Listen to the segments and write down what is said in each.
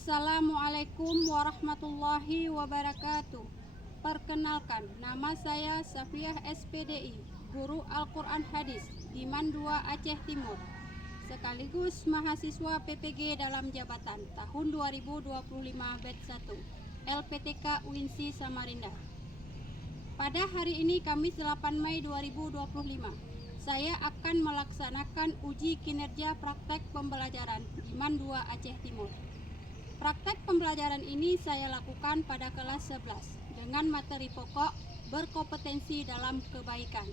Assalamualaikum warahmatullahi wabarakatuh. Perkenalkan, nama saya Safiah SPDI, Guru Al-Quran Hadis di Man 2 Aceh Timur, sekaligus mahasiswa PPG dalam jabatan tahun 2025 batch 1 LPTK UINSI Samarinda. Pada hari ini Kamis 8 Mei 2025, saya akan melaksanakan uji kinerja praktek pembelajaran di Man 2 Aceh Timur. Praktek pembelajaran ini saya lakukan pada kelas 11 dengan materi pokok berkompetensi dalam kebaikan.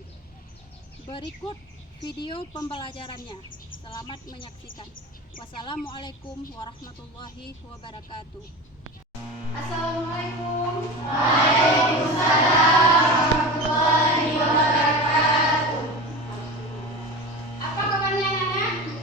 Berikut video pembelajarannya. Selamat menyaksikan. Wassalamualaikum warahmatullahi wabarakatuh. Assalamualaikum. Waalaikumsalam warahmatullahi wabarakatuh. Apa kabarnya anak-anak?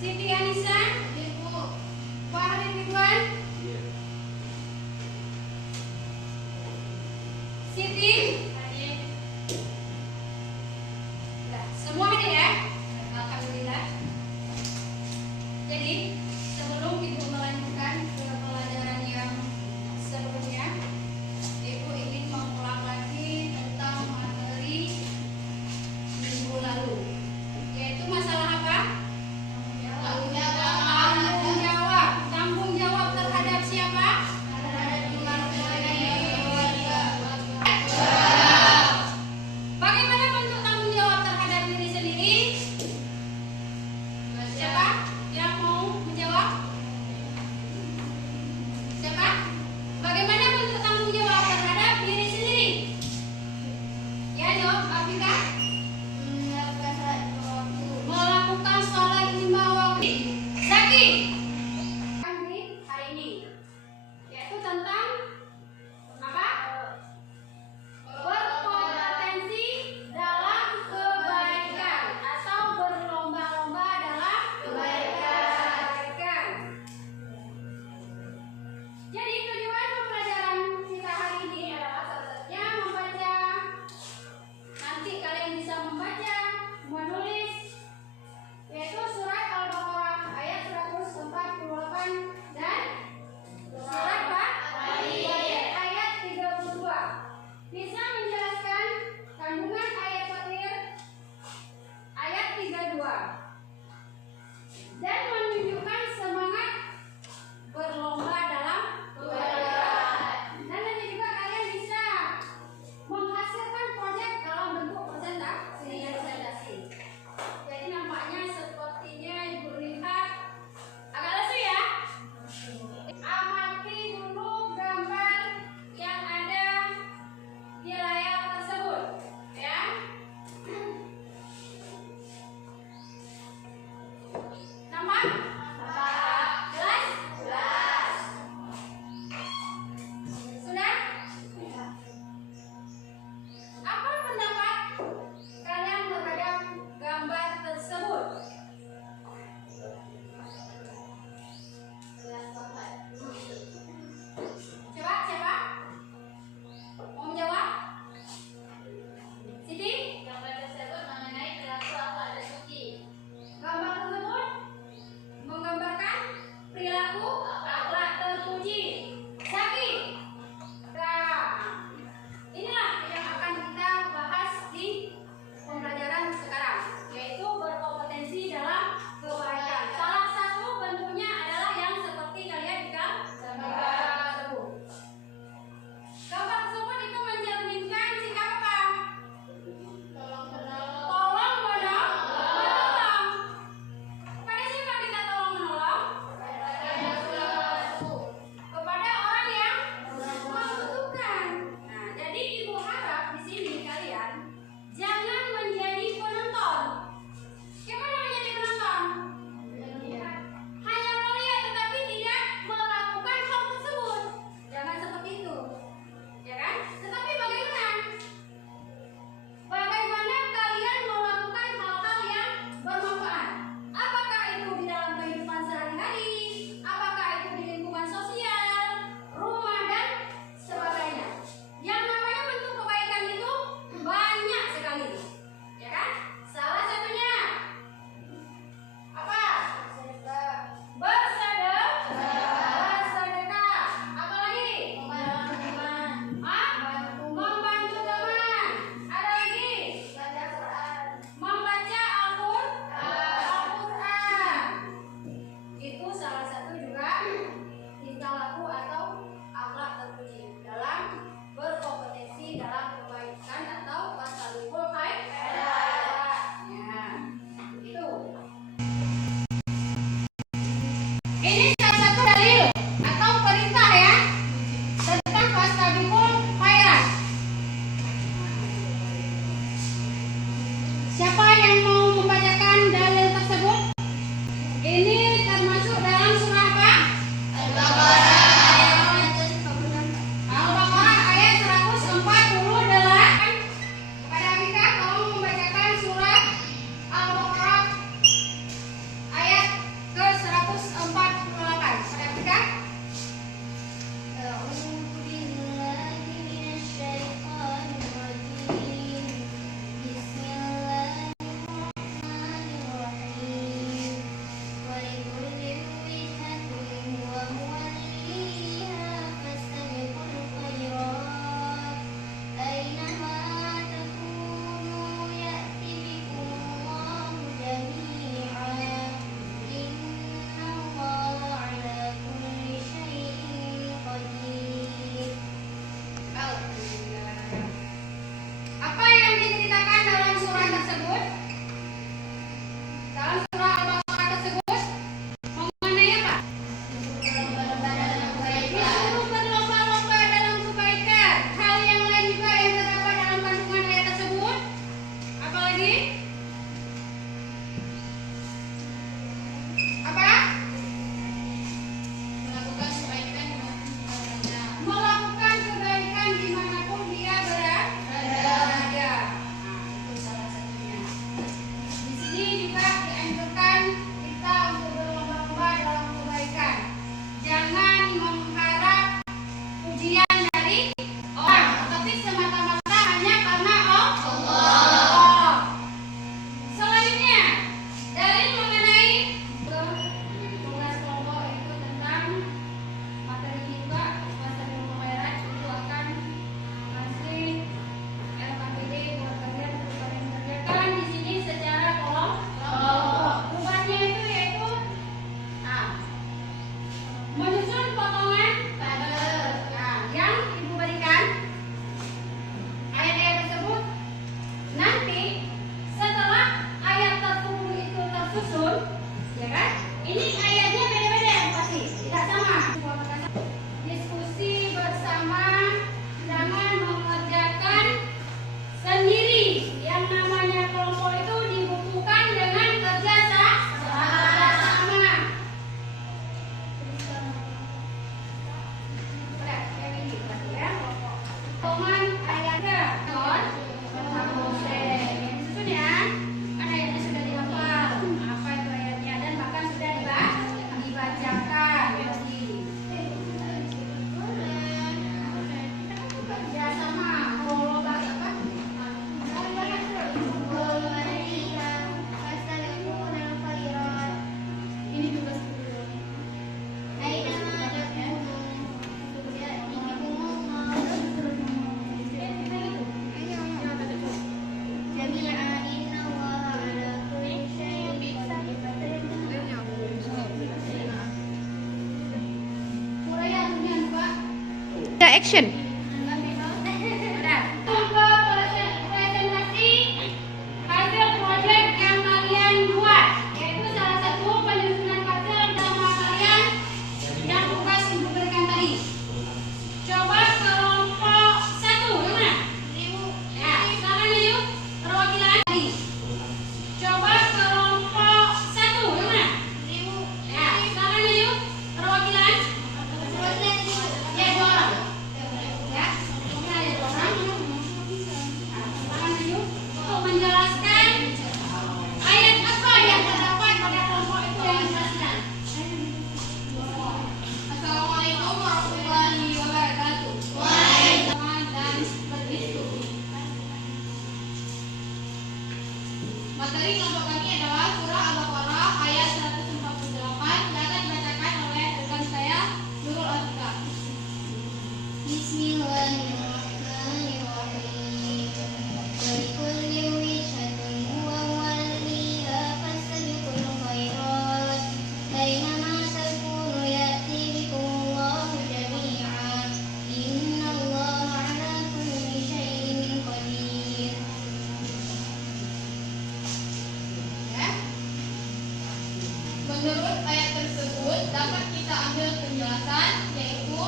Siti Anissa, Fahri Ridwan, Siti, semua hadir ya? Alhamdulillah. Jadi sebelum Ibu melanjutkan ke pelajaran yang sebelumnya, Ibu ingin mengulang lagi tentang materi minggu lalu, yaitu masalah apa? Tanggung jawab terhadap siapa? Action. Presentasi hasil proyek yang kalian buat, yaitu salah satu penyusunan hasil drama kalian yang tugas diberikan tadi. Coba kelompok 1, yang mana? Ya, silakan yuk perwakilan tadi. Coba kelompok 1, yang mana? Ya, silakan yuk perwakilan. Ya, 2 orang. Ya, ini ada 2 orang. Silakan yuk untuk menjelaskan ayat apa yang terdapat pada kelompok itu yang dijelaskan. Assalamualaikum warahmatullahi wabarakatuh. Waalaikumsalam dan berdiskusi. Materi kelompok kami adalah surah Al-Baqarah ayat 148 yang akan dibacakan oleh rekan saya Nurul Atika. Bismillahirrahmanirrahim. Walikulli wijhatin huwa muwalliha fastabiqul khairat. Aynama takunu ya'ti bikumullahu jami'an. Innallaha 'ala kulli syai'in qadir. Ya. Menurut ayat tersebut dapat kita ambil penjelasan, yaitu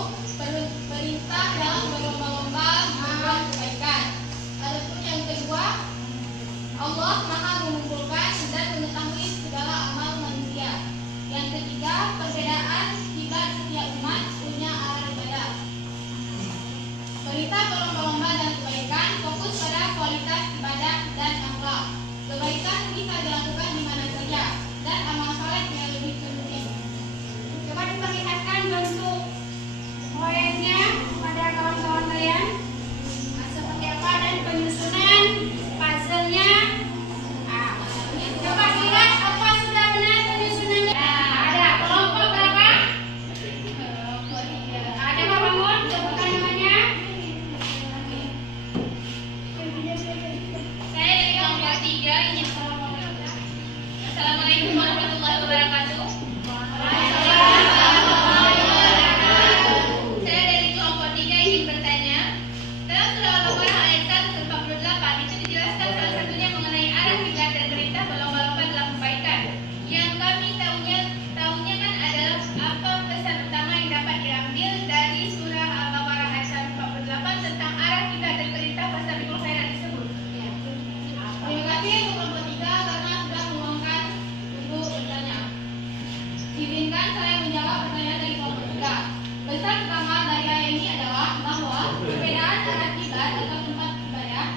perintah dalam berlomba-lomba berbuat kebaikan. Adapun yang kedua, Allah Maha mengumpulkan dan mengetahui segala amal manusia. Yang ketiga, perbedaan kiblat setiap umat punya arah ibadah. Perintah berlomba-lomba dan kebaikan fokus pada kualitas ibadah dan akhlak. Kebaikan bisa dilakukan di mana saja dan amal saleh yang lebih penting. Coba diperlihatkan bentuk proyeknya pada kawan-kawan kalian. Nah, seperti apa dan penyusunan puzzle-nya. Nah, coba lihat apa sudah benar penyusunannya. Nah, ada kelompok berapa? Kelompok 3. Ada Pak Bangun, sebutkan namanya. Saya dari kelompok 3, ini kelompok berapa? Assalamualaikum warahmatullahi wabarakatuh. Saya dari kelompok 3 ingin bertanya, dalam surah Al-Baqarah ayat 148 itu dijelaskan salah satunya mengenai arah kiblat dan perintah berlomba-lomba dalam kebaikan. Yang kami tahunya kan adalah apa pesan utama yang dapat diambil dari surah Al-Baqarah ayat 148 tentang arah kiblat dan perintah fastabiqul khairat tersebut. Terima kasih untuk kelompok 3 karena sudah meluangkan untuk bertanya. Izinkan saya menjawab pertanyaan dari kelompok 3. Pesan utama dari ayat ini adalah bahwa perbedaan arah kiblat atau tempat ibadah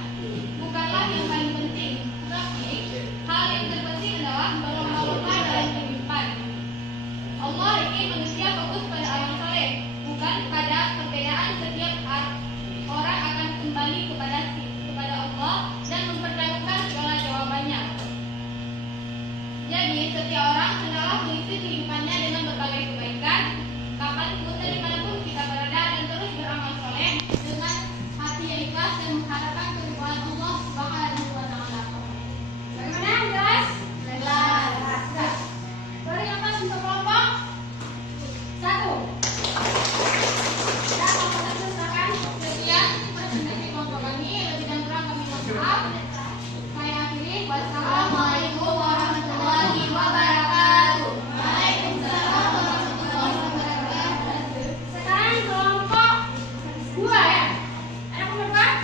bukanlah yang paling penting, tetapi hal yang terpenting adalah berlomba-lomba dalam kehidupan. Allah ingin manusia fokus pada amal saleh, bukan pada perbedaan. Setiap orang akan kembali kepada Allah dan mempertanyakan segala jawabannya. Jadi setiap orang hendaklah mengisi kehidupannya dengan berbagai kebaikan, kapanpun dan dimanapun kita berada, dan terus beramal soleh dengan hati yang ikhlas dan mengharapkan keridhaan Allah Subhanahu wa Ta'ala. Bagaimana? Jelas? Jelas. Beri nafas untuk kelompok 1. Ya, kelompok 1 silakan. Sekian presentasi kelompok kami. Lebih dan kurang kami mohon maaf. Saya akhiri. Wassalamualaikum warahmatullahi wabarakatuh. Waalaikumsalam warahmatullahi wabarakatuh. Sekarang kelompok 2 ya. Ada kelompok berapa?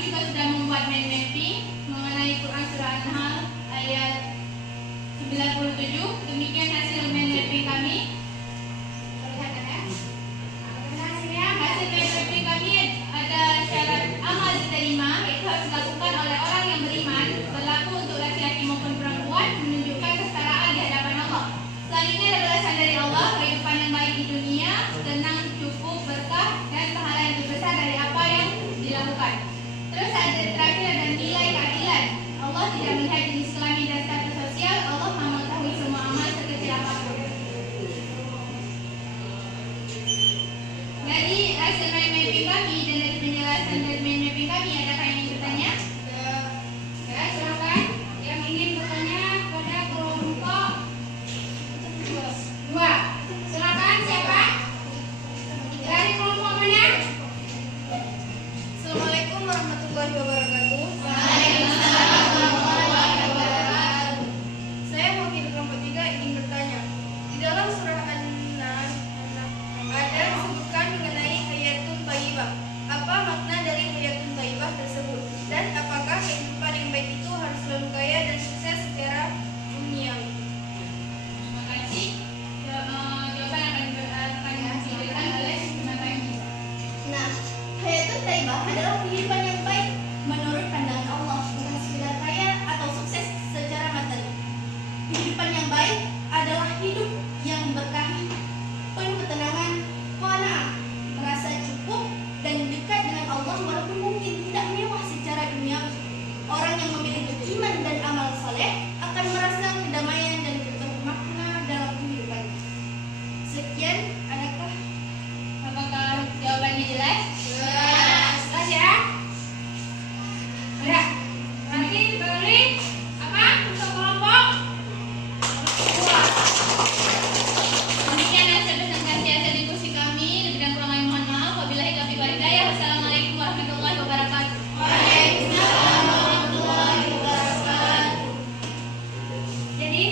juga sudah membuat mind mapping mengenai Quran Surah An-Nahl ayat 97. Demikian hasil mind mapping kami. Perlihatkan ya. Hasilnya, hasil mind mapping kami ada syarat amal diterima, yaitu harus dilakukan oleh orang yang beriman, berlaku untuk laki-laki maupun perempuan, menunjukkan kesetaraan di hadapan Allah. Selanjutnya ada balasan dari Allah, kehidupan yang baik di dunia, tenang, cukup, berkah, dan pahala yang lebih besar dari apa yang dilakukan. Terus ada terakhir ada nilai keadilan. Allah tidak melihat jenis kelamin dan status sosial. Allah Maha mengetahui semua amal sekecil apapun. Dari hasil mind mapping kami dan dari penjelasan dari mind mapping kami, adakah yang ingin bertanya? Ya, silakan. Yang ingin bertanya pada kelompok 2. Silakan, siapa? Dari kelompok mana? Assalamualaikum warahmatullahi wabarakatuh. Waalaikumsalam warahmatullahi wabarakatuh. Saya wakil kelompok 3 ingin bertanya. Di dalam surah An-Nahl ada disebutkan mengenai hayatun thayyibah. Apa makna dari hayatun thayyibah tersebut? Dan apakah kehidupan yang baik itu harus selalu kaya dan sukses secara duniawi? Terima kasih. Jawaban akan diberikan oleh Bapak Ibu. Nah, hayatun thayyibah adalah kehidupan yang baik menurut pandangan Allah, bukan sekedar kaya atau sukses secara materi. Kehidupan yang baik adalah hidup yang berkahi, penuh ketenangan, qanaah, merasa cukup dan dekat dengan Allah walaupun mungkin tidak mewah secara duniawi. Orang yang memiliki iman dan amal saleh akan merasa kedamaian dan bermakna dalam kehidupannya. Sekian, adakah Apakah jawabannya jelas? Jelas. Jelas ya? Ada. Nanti beri apa untuk kelompok 2. Demikian hasil presentasi hasil diskusi kami. Lebih dan kurangnya mohon maaf. Wabillahi taufiq wal hidayah. Wassalamualaikum warahmatullahi wabarakatuh. Waalaikumsalam warahmatullahi wabarakatuh. Jadi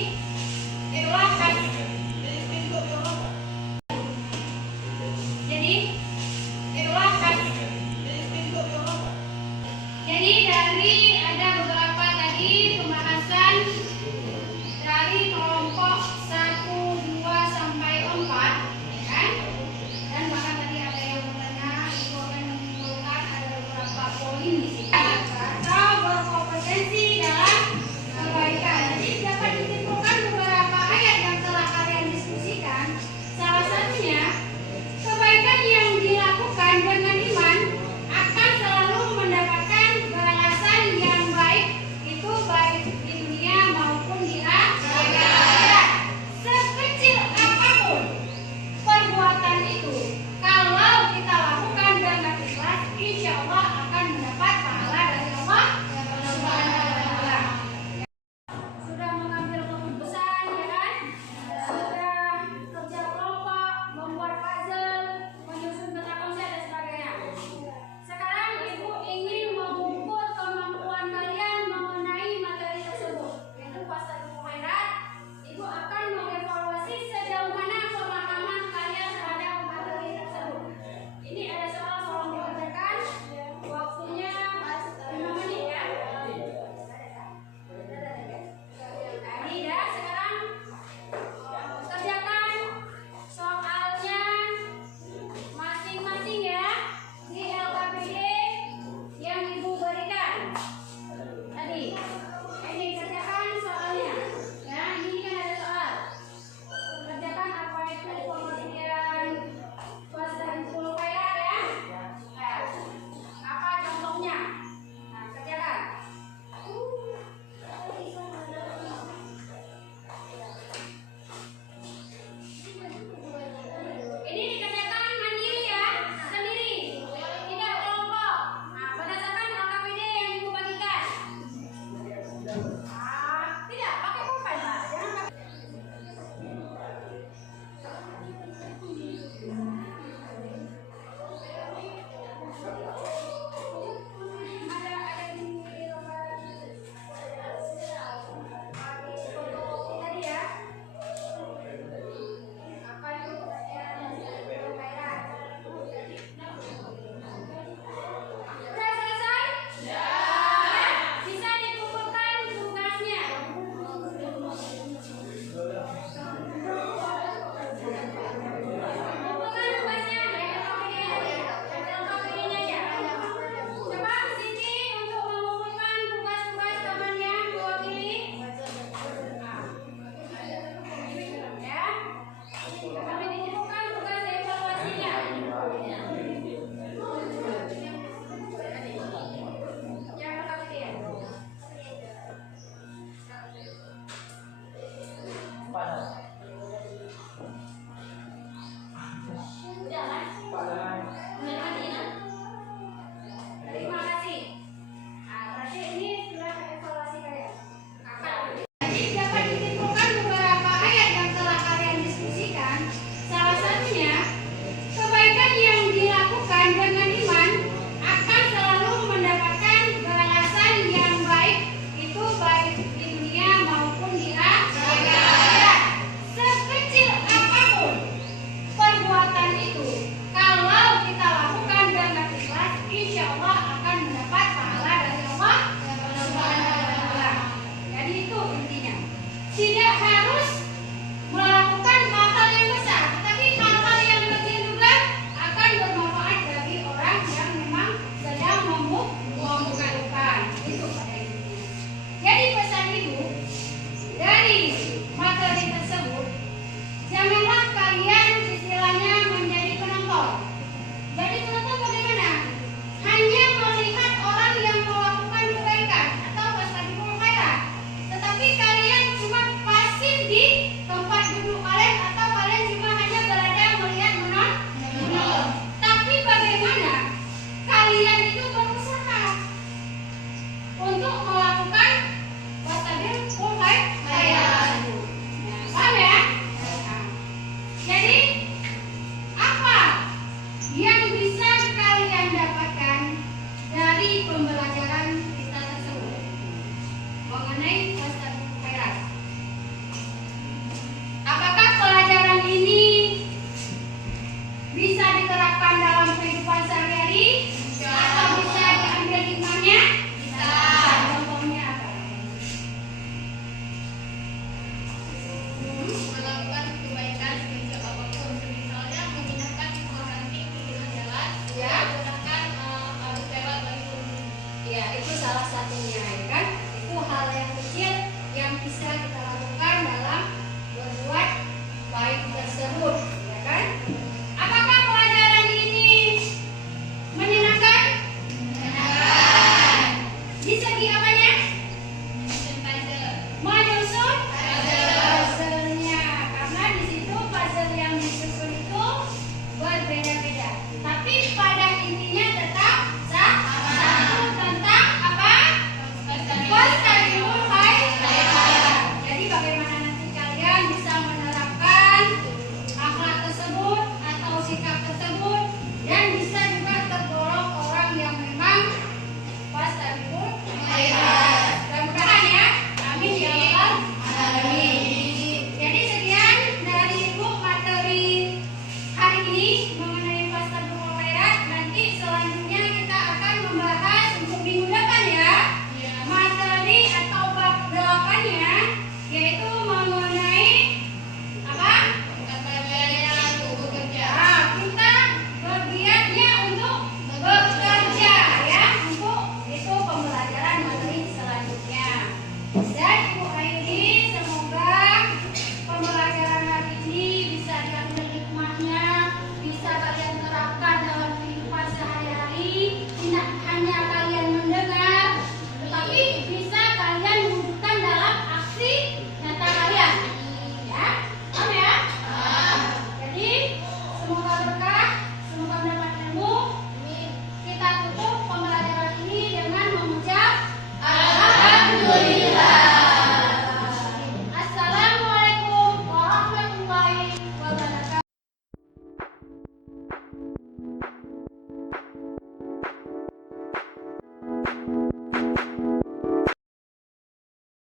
itulah hasil. Jadi itulah hasil. Jadi dari ada beberapa tadi pembahasan dari kelompok 1, 2 sampai 4, ya kan? Dan bahkan tadi ada yang bertanya, itu akan menyimpulkan ada beberapa poin di sini. Atau berkompetensi dalam kebaikan. Jadi dapat disimpulkan beberapa ayat yang telah kalian diskusikan. Salah satunya, kebaikan yang dilakukan dengan iman akan selalu mendapatkan balasan yang baik, itu baik pembelajaran kita tersebut mengenai dasar khairat. Apakah pelajaran ini bisa diterapkan dalam kehidupan sehari-hari? Atau bisa diambil hikmahnya? Bisa. Contohnya apa? Melakukan kebaikan sekecil apapun, misalnya memindahkan pohon ranting di tengah jalan, Ya. menggunakan arus lewat bagi pengemudi. Ya, itu salah satunya, ya kan? Itu hal yang kecil yang bisa kita lakukan dalam berbuat baik tersebut, ya kan?